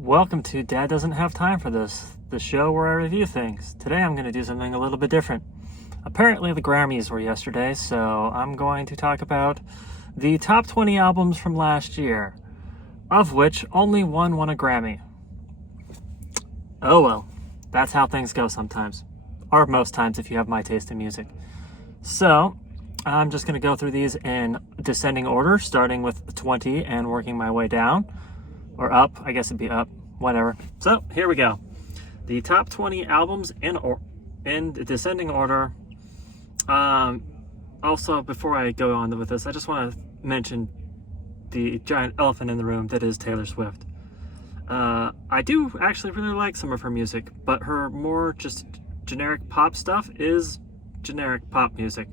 Welcome to Dad Doesn't Have Time for This, the show where I review things. Today I'm going to do something a little bit different. Apparently the Grammys were yesterday, so I'm going to talk about the top 20 albums from last year, of which only one won a Grammy. Oh well, that's how things go sometimes. Or most times if you have my taste in music. So, I'm just going to go through these in descending order, starting with 20 and working my way down. Or up, I guess it'd be up, whatever. So, here we go. The top 20 albums in descending order. Also, before I go on with this, I just want to mention the giant elephant in the room that is Taylor Swift. I do actually really like some of her music, but her more just generic pop stuff is generic pop music.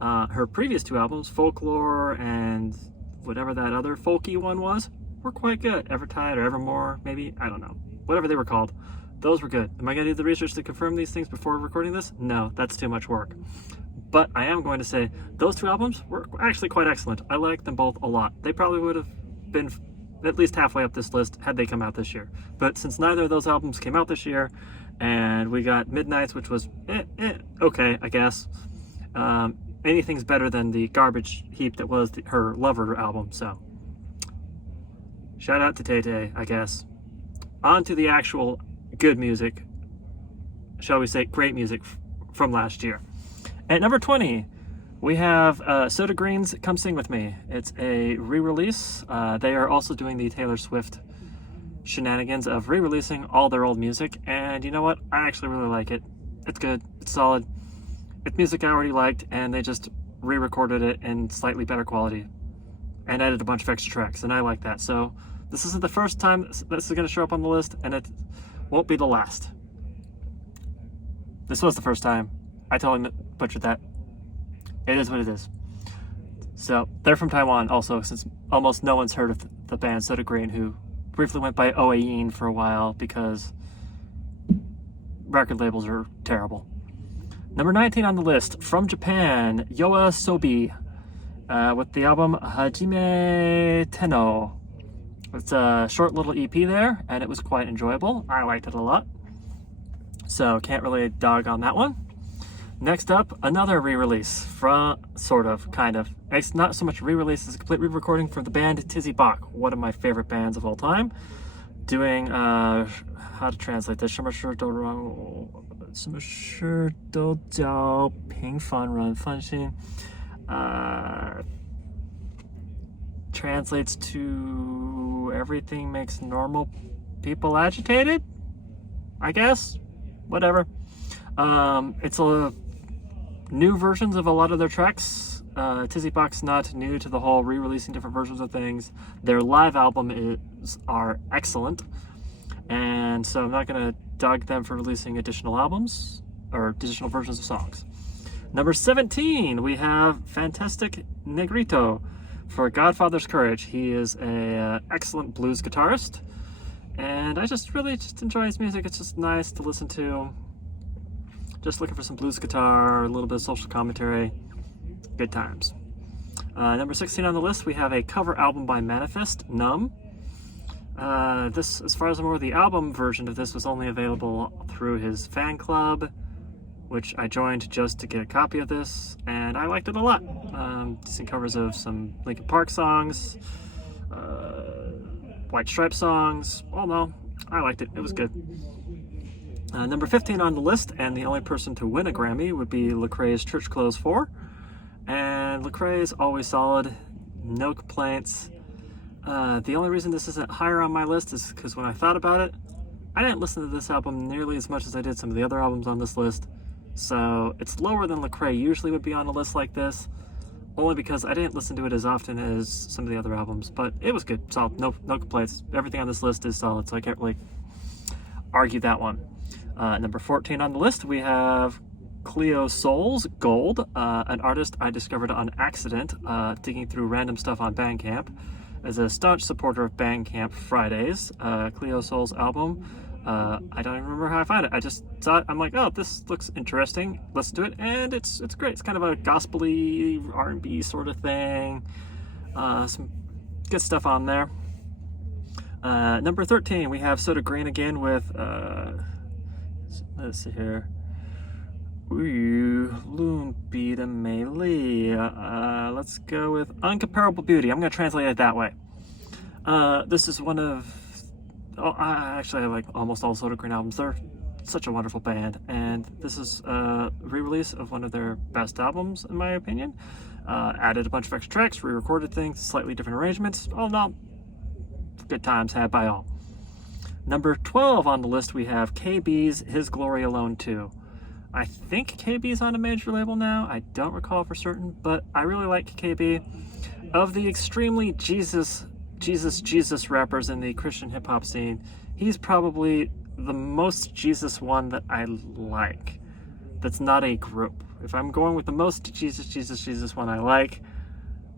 Her previous two albums, Folklore and whatever that other folky one was, were quite good. Evertide or Evermore, maybe? I don't know. Whatever they were called. Those were good. Am I going to do the research to confirm these things before recording this? No, that's too much work. But I am going to say those two albums were actually quite excellent. I like them both a lot. They probably would have been at least halfway up this list had they come out this year. But since neither of those albums came out this year, and we got Midnights, which was okay, I guess. Anything's better than the garbage heap that was her Lover album, so shout out to Tay-Tay, I guess. On to the actual good music, shall we say great music from last year. At number 20, we have Soda Green's Come Sing With Me. It's a re-release. They are also doing the Taylor Swift shenanigans of re-releasing all their old music, and you know what? I actually really like it. It's good. It's solid. It's music I already liked, and they just re-recorded it in slightly better quality and added a bunch of extra tracks, and I like that. So this isn't the first time this is going to show up on the list, and it won't be the last. This was the first time. I totally butchered that. It is what it is. So they're from Taiwan also, since almost no one's heard of the band Soda Green, who briefly went by Oayin for a while because record labels are terrible. Number 19 on the list, from Japan, YOASOBI, with the album Hajime Tenno. It's a short little EP there, and it was quite enjoyable. I liked it a lot. So, can't really dog on that one. Next up, another re-release from, sort of, kind of. It's not so much re-release as a complete re-recording from the band Tizzy Bach, one of my favorite bands of all time. Doing, how to translate this? 什么事都叫平凡人放心. Translates to everything makes normal people agitated, I guess. Whatever. It's a new versions of a lot of their tracks. Tizzy Bach's not new to the whole re-releasing different versions of things. Their live album are excellent, and so I'm not going to dog them for releasing additional albums or additional versions of songs. Number 17, we have Fantastic Negrito for Godfather's Courage. He is a excellent blues guitarist, and I just really enjoy his music. It's just nice to listen to. Just looking for some blues guitar, a little bit of social commentary. Good times. Number 16 on the list, we have a cover album by Manifest, Numb. This, as far as I'm aware, the album version of this was only available through his fan club, which I joined just to get a copy of this, and I liked it a lot. Decent covers of some Linkin Park songs, White Stripes songs. All in all, I liked it. It was good. Number 15 on the list, and the only person to win a Grammy, would be Lecrae's Church Clothes 4. And Lecrae is always solid, no complaints. The only reason this isn't higher on my list is because when I thought about it, I didn't listen to this album nearly as much as I did some of the other albums on this list. So it's lower than Lecrae usually would be on a list like this, only because I didn't listen to it as often as some of the other albums. But it was good, solid, no complaints. Everything on this list is solid, so I can't really argue that one. Number 14 on the list, we have Cleo Souls, Gold, an artist I discovered on accident, digging through random stuff on Bandcamp. As a staunch supporter of Bandcamp Fridays, Cleo Souls' album, I don't even remember how I found it. I just saw it, I'm like, oh, this looks interesting, listen to it, and it's great. It's kind of a gospel-y, R&B sort of thing. Some good stuff on there. Number 13, we have Soda Green again with, let's see here. Ooh, Loon Beat Melee. Let's go with Uncomparable Beauty. I'm going to translate it that way. This is one of, I like almost all Soda Green albums. They're such a wonderful band, and this is a re-release of one of their best albums, in my opinion. Added a bunch of extra tracks, re-recorded things, slightly different arrangements. All in all, good times had by all. Number 12 on the list, we have KB's His Glory Alone 2. I think KB's on a major label now. I don't recall for certain, but I really like KB. Of the extremely Jesus rappers in the Christian hip-hop scene, he's probably the most Jesus one that I like. That's not a group. If I'm going with the most Jesus one I like,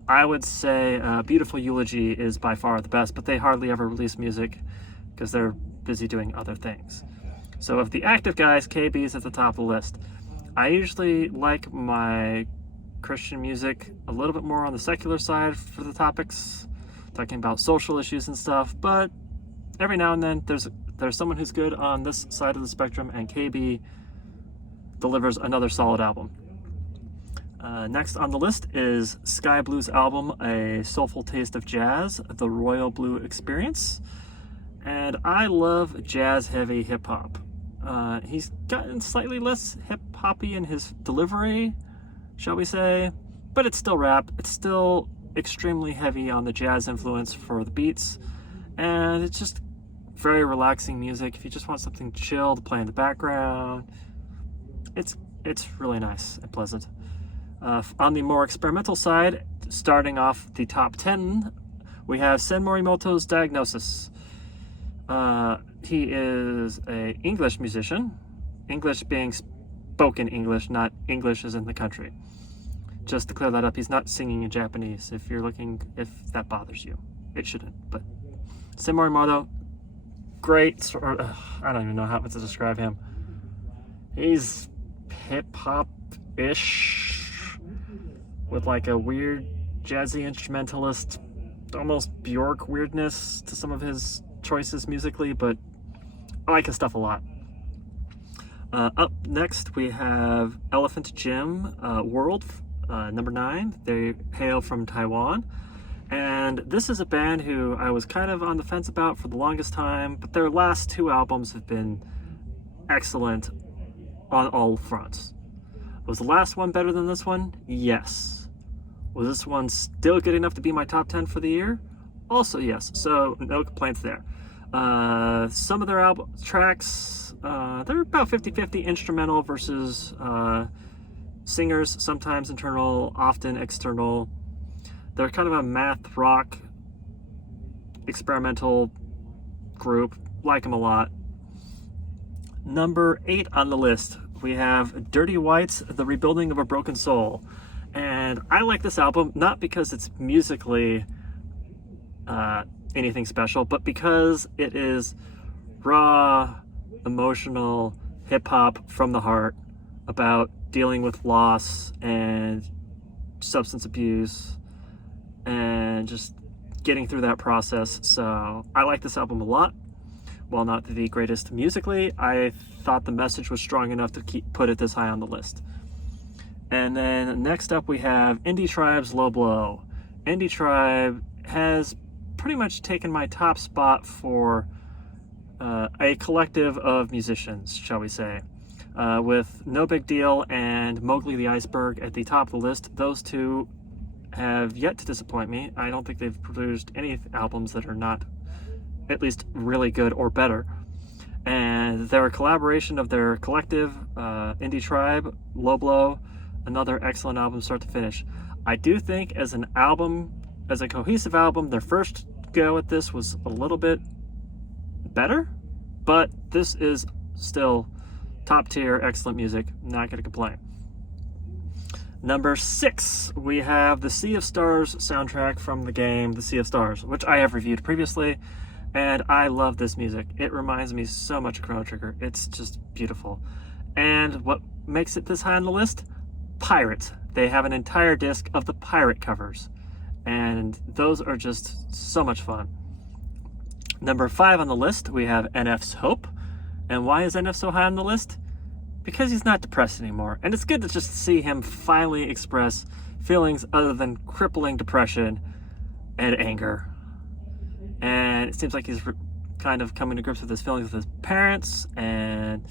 I would say Beautiful Eulogy is by far the best, but they hardly ever release music because they're busy doing other things. So of the active guys, KB's at the top of the list. I usually like my Christian music a little bit more on the secular side for the topics, talking about social issues and stuff, but every now and then there's someone who's good on this side of the spectrum, and KB delivers another solid album. Next on the list is Sky Blue's album, A Soulful Taste of Jazz, The Royal Blue Experience. And I love jazz-heavy hip-hop. He's gotten slightly less hip-hoppy in his delivery, shall we say, but it's still rap. It's still extremely heavy on the jazz influence for the beats, and it's just very relaxing music. If you just want something chill to play in the background, it's really nice and pleasant. On the more experimental side, starting off the top 10, we have Sen Morimoto's Diagnosis. He is an English musician, English being spoken English, not English as in the country. Just to clear that up, he's not singing in Japanese, if that bothers you. It shouldn't, but Sen Morimoto, great, I don't even know how to describe him. He's hip-hop-ish, with like a weird jazzy instrumentalist, almost Bjork weirdness to some of his choices musically, but I like his stuff a lot. Up next, we have Elephant Gym World, number 9. They hail from Taiwan, and this is a band who I was kind of on the fence about for the longest time, but their last 2 albums have been excellent on all fronts. Was the last one better than this one? Yes. Was this one still good enough to be my top 10 for the year? Also yes, so no complaints there. Some of their album tracks, they're about 50-50 instrumental versus singers, sometimes internal, often external. They're kind of a math rock experimental group. Like them a lot. Number 8 on the list, we have Dirty White's The Rebuilding of a Broken Soul. And I like this album, not because it's musically anything special, but because it is raw, emotional hip-hop from the heart about dealing with loss and substance abuse and just getting through that process. So I like this album a lot. While not the greatest musically, I thought the message was strong enough to put it this high on the list. And then next up we have Indie Tribe's Low Blow. Indie Tribe has pretty much taken my top spot for a collective of musicians, shall we say. With No Big Deal and Mowgli the Iceberg at the top of the list, those two have yet to disappoint me. I don't think they've produced any albums that are not at least really good or better. And they're a collaboration of their collective, Indie Tribe, Low Blow, another excellent album start to finish. I do think as an album, as a cohesive album, their first go at this was a little bit better, but this is still top tier, excellent music. Not going to complain. Number 6, we have the Sea of Stars soundtrack from the game The Sea of Stars, which I have reviewed previously, and I love this music. It reminds me so much of Chrono Trigger. It's just beautiful. And what makes it this high on the list? Pirates. They have an entire disc of the pirate covers, and those are just so much fun. Number 5 on the list, we have NF's Hope. And why is NF so high on the list? Because he's not depressed anymore. And it's good to just see him finally express feelings other than crippling depression and anger. And it seems like he's kind of coming to grips with his feelings with his parents, and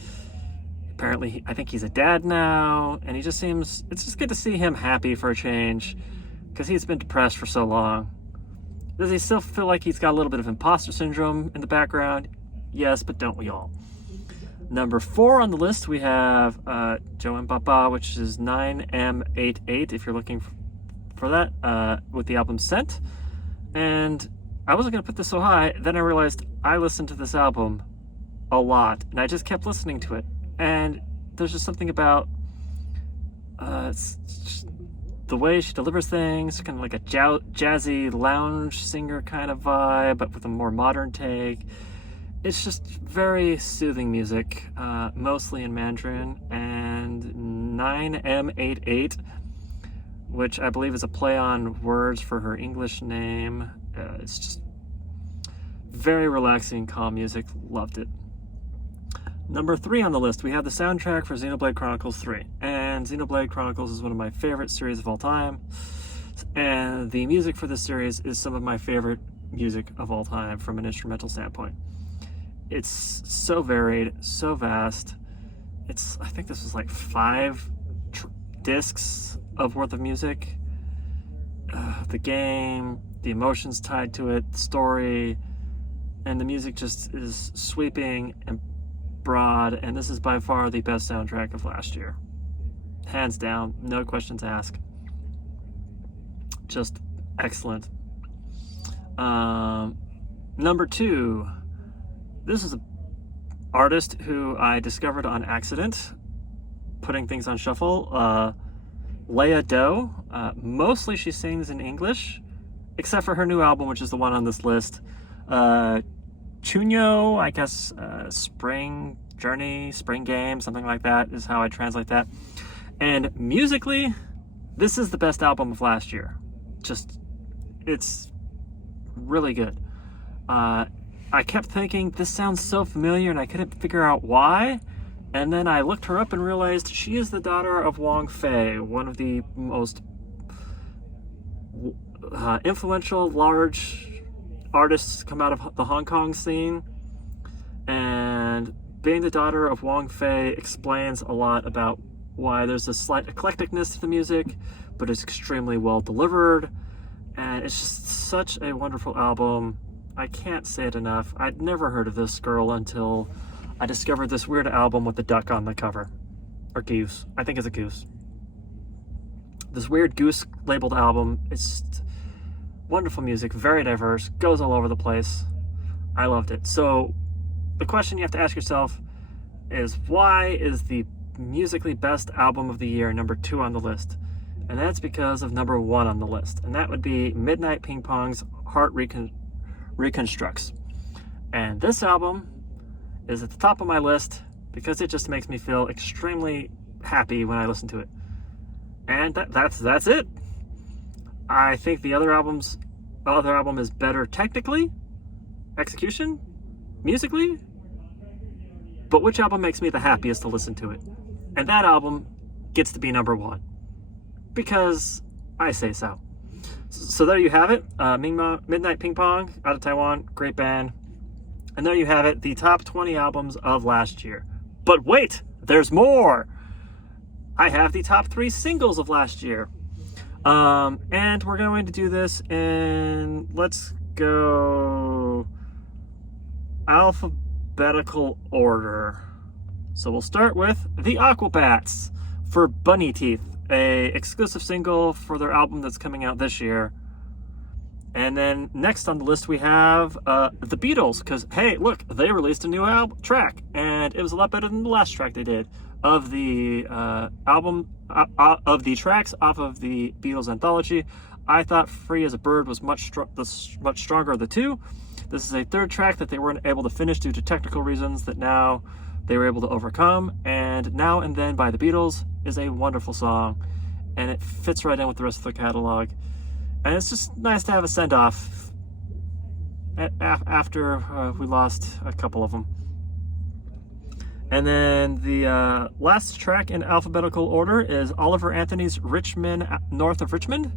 apparently I think he's a dad now, and it's just good to see him happy for a change, because he's been depressed for so long. Does he still feel like he's got a little bit of imposter syndrome in the background? Yes, but don't we all? Number 4 on the list, we have Joe and Papa, which is 9M88, if you're looking for that, with the album Scent. And I wasn't going to put this so high, then I realized I listened to this album a lot, and I just kept listening to it. And there's just something about it's just the way she delivers things, kind of like a jazzy lounge singer kind of vibe, but with a more modern take. It's just very soothing music, mostly in Mandarin. And 9M88, which I believe is a play on words for her English name. It's just very relaxing, calm music. Loved it. Number 3 on the list, we have the soundtrack for Xenoblade Chronicles 3. And Xenoblade Chronicles is one of my favorite series of all time. And the music for this series is some of my favorite music of all time from an instrumental standpoint. It's so varied, so vast. I think this was like 5 discs of worth of music. The game, the emotions tied to it, the story, and the music just is sweeping and broad, and this is by far the best soundtrack of last year. Hands down, no questions asked. Just excellent. Number 2, this is an artist who I discovered on accident, putting things on shuffle. Leia Doe. Mostly she sings in English, except for her new album, which is the one on this list. Chunyo, I guess, Spring Journey, Spring Game, something like that is how I translate that. And musically, this is the best album of last year. It's really good. I kept thinking, this sounds so familiar, and I couldn't figure out why. And then I looked her up and realized she is the daughter of Wang Fei, one of the most influential, large artists come out of the Hong Kong scene. And being the daughter of Wang Fei explains a lot about why there's a slight eclecticness to the music, but it's extremely well delivered. And it's just such a wonderful album. I can't say it enough. I'd never heard of this girl until I discovered this weird album with the duck on the cover. Or goose. I think it's a goose. This weird goose labeled album. It's wonderful music, very diverse, goes all over the place. I loved it. So the question you have to ask yourself is, why is the musically best album of the year number 2 on the list? And that's because of number 1 on the list. And that would be Midnight Ping Pong's Heart Reconstructs. And this album is at the top of my list because it just makes me feel extremely happy when I listen to it. And that's it. I think the other album is better technically, execution, musically, but which album makes me the happiest to listen to it? And that album gets to be number 1 because I say so. So there you have it. Midnight Ping Pong out of Taiwan, great band. And there you have it, the top 20 albums of last year. But wait, there's more. I have the top 3 singles of last year. And we're going to do this in, let's go alphabetical order. So we'll start with the Aquabats for Bunny Teeth, a exclusive single for their album that's coming out this year. And then next on the list we have the Beatles, because hey, look, they released a new track, and it was a lot better than the last track they did. Of the of the tracks off of the Beatles anthology, I thought Free as a Bird was much stronger of the two. This is a third track that they weren't able to finish due to technical reasons that now they were able to overcome. And Now and Then by the Beatles is a wonderful song, and it fits right in with the rest of the catalog. And it's just nice to have a send-off after we lost a couple of them. And then the last track in alphabetical order is Oliver Anthony's Richmond, North of Richmond.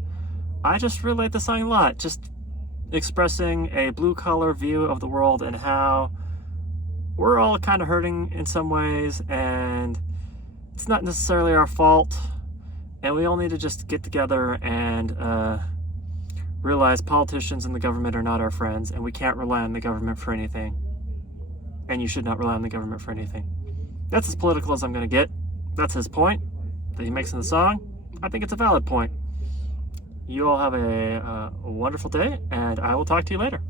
I just really like the song a lot. Just expressing a blue-collar view of the world and how we're all kind of hurting in some ways, and it's not necessarily our fault, and we all need to just get together and realize politicians and the government are not our friends, and we can't rely on the government for anything. And you should not rely on the government for anything. That's as political as I'm going to get. That's his point that he makes in the song. I think it's a valid point. You all have a wonderful day, and I will talk to you later.